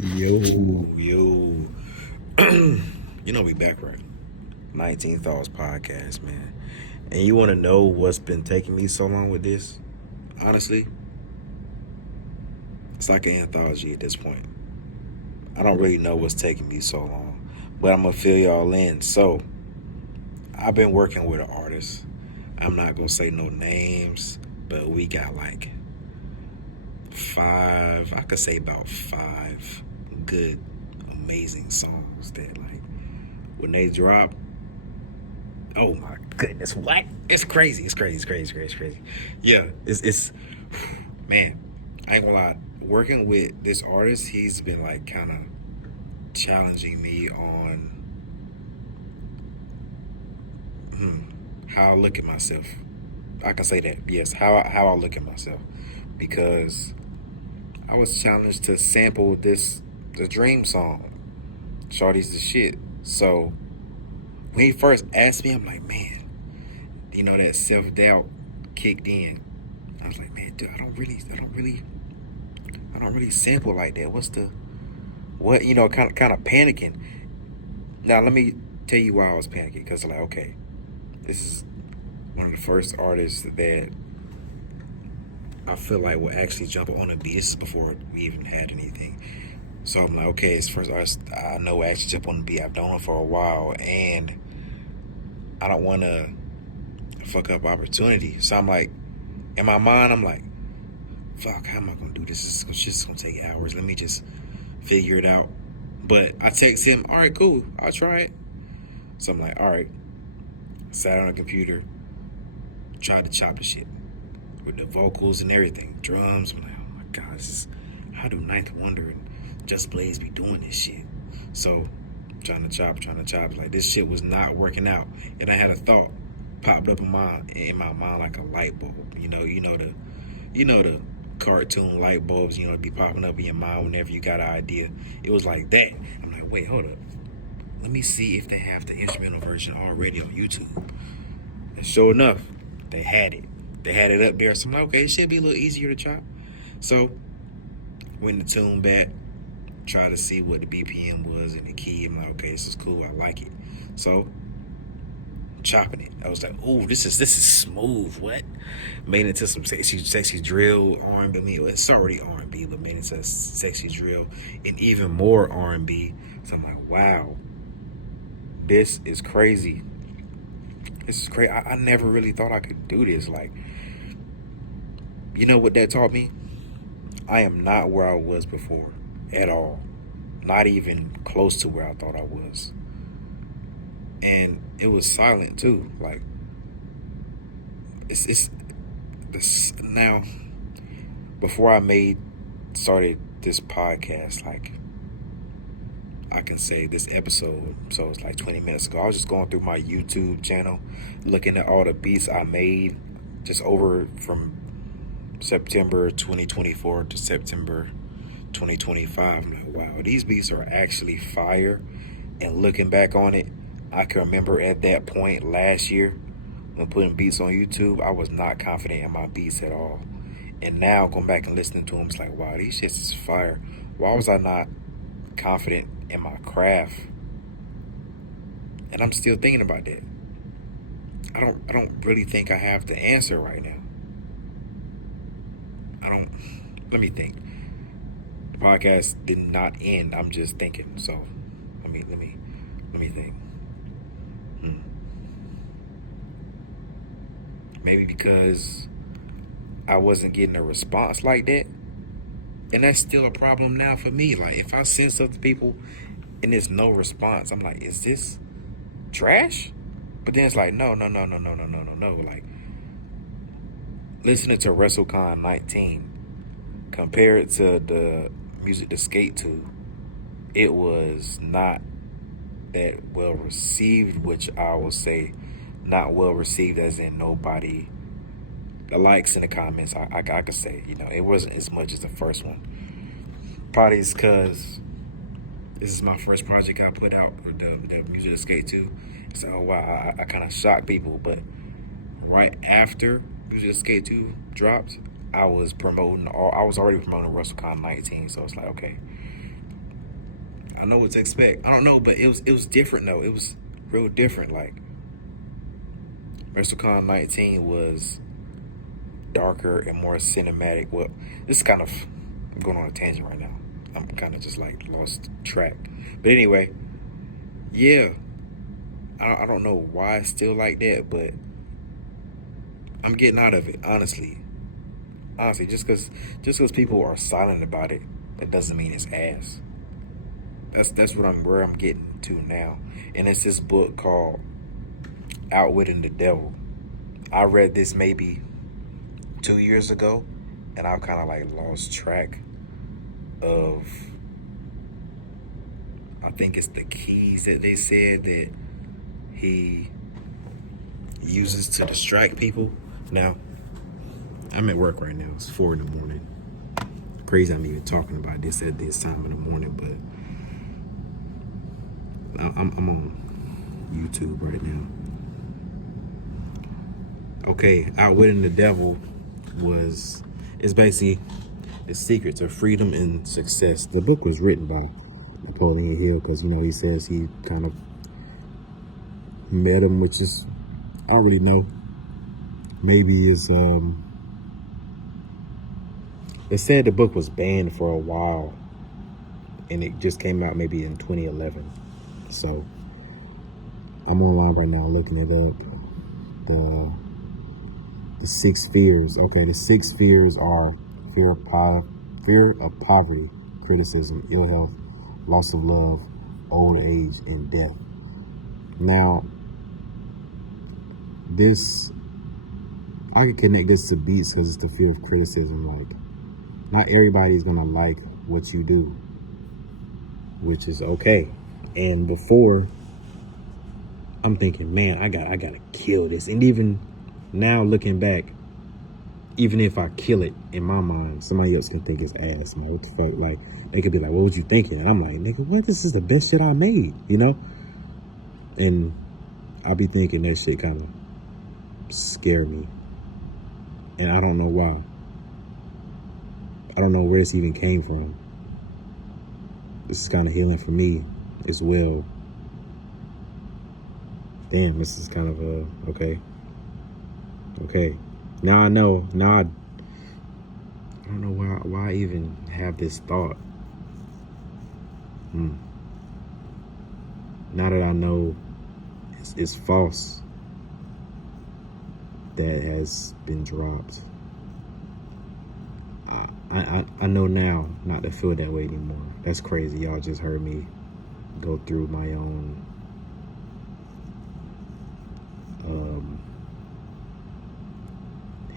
Yo, yo. We back, right? 19 Thoughts podcast, man. And you want to know what's been taking me so long with this? Honestly, it's like an anthology at this point. I don't really know what's taking me so long, but I'm going to fill y'all in. So, I've been working with an artist. I'm not going to say no names, but we got like I could say about five good, amazing songs that, like, when they drop, oh my goodness, what? It's crazy. It's crazy. It's crazy. It's crazy. It's crazy. Yeah, it's man, I ain't gonna lie. Working with this artist, he's been like kind of challenging me on how I look at myself. I can say that, yes, how I look at myself, because I was challenged to sample the Dream song, Shorty's the shit. So when he first asked me, I'm like, man, that self-doubt kicked in. I was like, man, dude, I don't really sample like that. What, kind of panicking. Now, let me tell you why I was panicking. Because, like, okay, this is one of the first artists that I feel like will actually jump on a beat. This is before we even had anything. So I'm like, okay, it's the first artist I know will actually jump on the beat. I've known him for a while, and I don't want to fuck up opportunity. So I'm like, in my mind, I'm like, fuck, how am I gonna do this? It's just gonna take hours. Let me just figure it out. But I text him, all right, cool, I'll try it. So I'm like, all right. Sat on the computer, tried to chop the shit with the vocals and everything, drums. I'm like, oh my god, how do Ninth Wonder and Just Blaze be doing this shit? So trying to chop, like this shit was not working out. And I had a thought popped up in my mind like a light bulb. The cartoon light bulbs, be popping up in your mind whenever you got an idea. It was like that. I'm like, wait, hold up. Let me see if they have the instrumental version already on YouTube. And sure enough, they had it. They had it up there. So I'm like, okay, it should be a little easier to chop. So went to tune back, try to see what the BPM was and the key. I'm like, okay, this is cool. I like it. So chopping it, I was like, oh, this is smooth. What? Made it into some sexy drill R&B. I mean, it's already R&B, but made it into sexy drill and even more R&B. So I'm like, wow, this is crazy. This is crazy. I never really thought I could do this. Like, you know what that taught me? I am not where I was before at all. Not even close to where I thought I was. And it was silent too. Like, it's this now. Before I started this podcast, like, I can say this episode, so it's like 20 minutes ago, I was just going through my YouTube channel, looking at all the beats I made just over from September 2024 to September 2025. I'm like, wow, these beats are actually fire. And looking back on it, I can remember at that point last year when putting beats on YouTube, I was not confident in my beats at all. And now going back and listening to them, it's like, wow, these shits is fire. Why was I not confident in my craft? And I'm still thinking about that. I don't really think I have the answer right now. Let me think. The podcast did not end. I'm just thinking. So let me think. Maybe because I wasn't getting a response like that. And that's still a problem now for me. Like, if I send stuff to people and there's no response, I'm like, is this trash? But then it's like, no. Like, listening to WrestleCon 19, compared to the music to skate to, it was not that well received, which I will say not well received as in nobody, the likes in the comments, I could say, it wasn't as much as the first one. Probably it's because this is my first project I put out, the music to skate to. So, oh wow, I kind of shocked people. But right after music to skate 2 dropped, I was already promoting WrestleCon 19. So it's like, okay, I know what to expect. I don't know, but it was different though. It was real different. Like WrestleCon 19 was darker and more cinematic. Well, this is kind of, I'm going on a tangent right now. I'm kind of just like lost track. But anyway, yeah, I don't know why it's still like that, but I'm getting out of it, honestly. Honestly, just cause people are silent about it, that doesn't mean it's ass. That's where I'm getting to now. And it's this book called Outwitting the Devil. I read this maybe 2 years ago, and I've kind of like lost track of, I think it's the keys that they said that he uses to distract people. Now, I'm at work right now. It's 4 in the morning. Crazy I'm even talking about this at this time in the morning, but I'm on YouTube right now. Okay, Outwitting the Devil it's basically the secret to freedom and success. The book was written by Napoleon Hill because, he says he kind of met him, which is, I don't really know. Maybe it's, it said the book was banned for a while and it just came out maybe in 2011. So I'm online right now looking it up. The 6 fears. Okay, the 6 fears are fear of poverty, criticism, ill health, loss of love, old age, and death. Now, I can connect this to beats because it's the fear of criticism. Like, not everybody's gonna like what you do, which is okay. And before, I'm thinking, man, I gotta kill this. And even now, looking back, even if I kill it, in my mind, somebody else can think it's ass. I'm like, what the fuck? Like, they could be like, what was you thinking? And I'm like, nigga, what? This is the best shit I made, And I be thinking that shit kind of scare me. And I don't know why. I don't know where this even came from. This is kind of healing for me as well. Damn, this is kind of okay. Okay. Now I know. Now I don't know why I even have this thought. Now that I know it's false, that has been dropped. I know now not to feel that way anymore. That's crazy. Y'all just heard me go through my own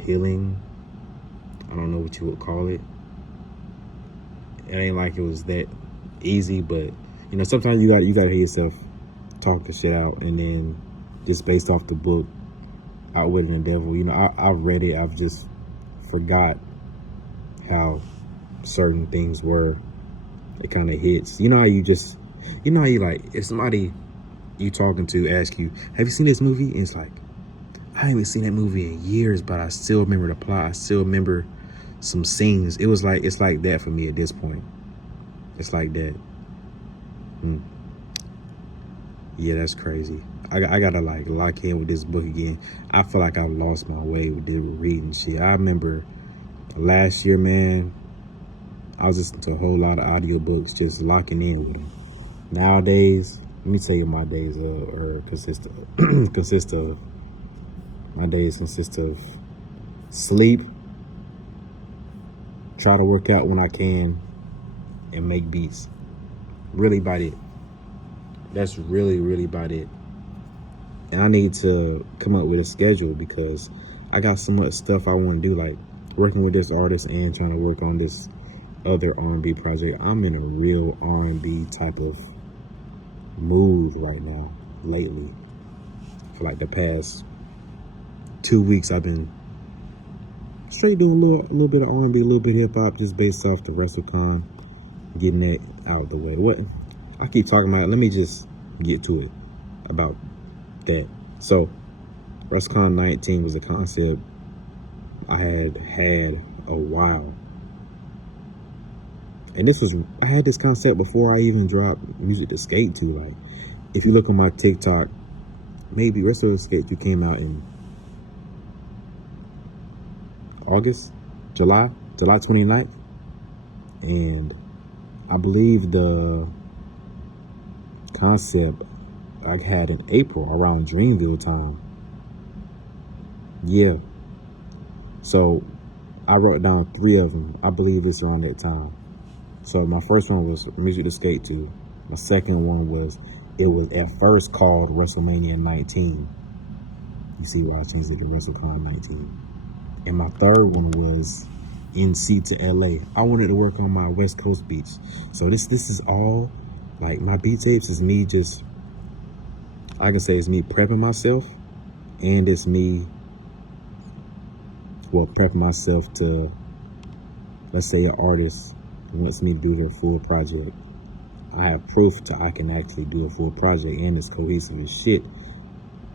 healing. I don't know what you would call it. It ain't like it was that easy, but sometimes you gotta hear yourself talk the shit out, and then just based off the book Outwitting the Devil, I've read it. I've just forgot how certain things were. It kind of hits. How you like, if somebody you talking to ask you, have you seen this movie? And it's like, I haven't seen that movie in years, but I still remember the plot. I still remember some scenes. It's like that for me at this point. It's like that. Yeah, that's crazy. I gotta like lock in with this book again. I feel like I've lost my way with reading shit. I remember last year, man, I was listening to a whole lot of audiobooks, just locking in with them. Nowadays, let me tell you, my days consist of sleep, try to work out when I can, and make beats. Really about it. That's really, really about it. And I need to come up with a schedule because I got so much stuff I want to do, like working with this artist and trying to work on this other R&B project. I'm in a real R&B type of mood right now, lately. For like the past 2 weeks, I've been straight doing a little bit of R&B, a little bit of hip hop, just based off the WrestleCon, getting that out the way. What I keep talking about, let me just get to it about that. So, WrestleCon 19 was a concept I had a while. And I had this concept before I even dropped music to skate to. Like, if you look on my TikTok, maybe Rest of the Skate 2 came out in July 29th. And I believe the concept I had in April around Dreamville time. Yeah. So I wrote down 3 of them. I believe it's around that time. So my first one was Music to Skate to. My second one was, it was at first called WrestleMania 19. You see why I changed it to WrestleCon 19. And my third one was NC to LA. I wanted to work on my West Coast beats. So this is all, like, my beat tapes is me just, I can say it's me prepping myself, and it's me, well, prepping myself to, let's say an artist wants me to do their full project. I have proof I can actually do a full project, and it's cohesive as shit.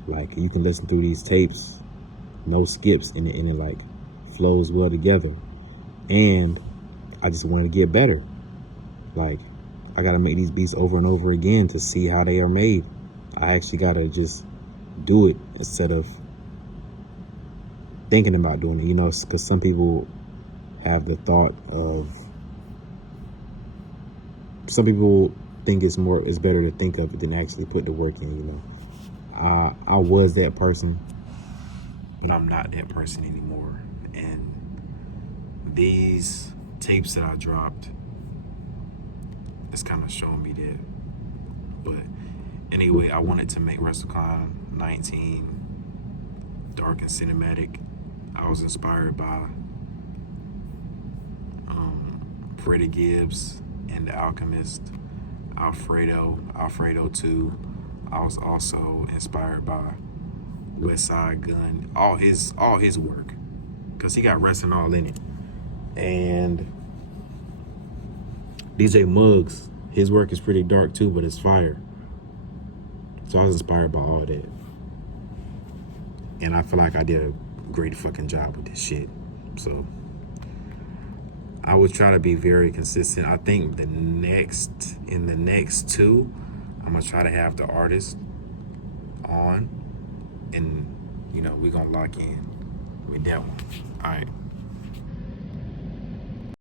Like, you can listen through these tapes, no skips, and it like flows well together. And I just want to get better. Like, I gotta make these beats over and over again to see how they are made. I actually gotta just do it instead of thinking about doing it, because some people have the thought of, some people think it's better to think of it than actually put the work in. I was that person, but I'm not that person anymore. And these tapes that I dropped, it's kind of showing me that. But anyway, I wanted to make WrestleCon 19 dark and cinematic. I was inspired by Freddie Gibbs and The Alchemist, Alfredo 2. I was also inspired by West Side Gun, all his work, because he got wrestling all in it. And DJ Muggs, his work is pretty dark too, but it's fire. So I was inspired by all that. And I feel like I did a great fucking job with this shit. So I would try to be very consistent. I think in the next 2, I'm gonna try to have the artist on, and we're gonna lock in with that one. All right.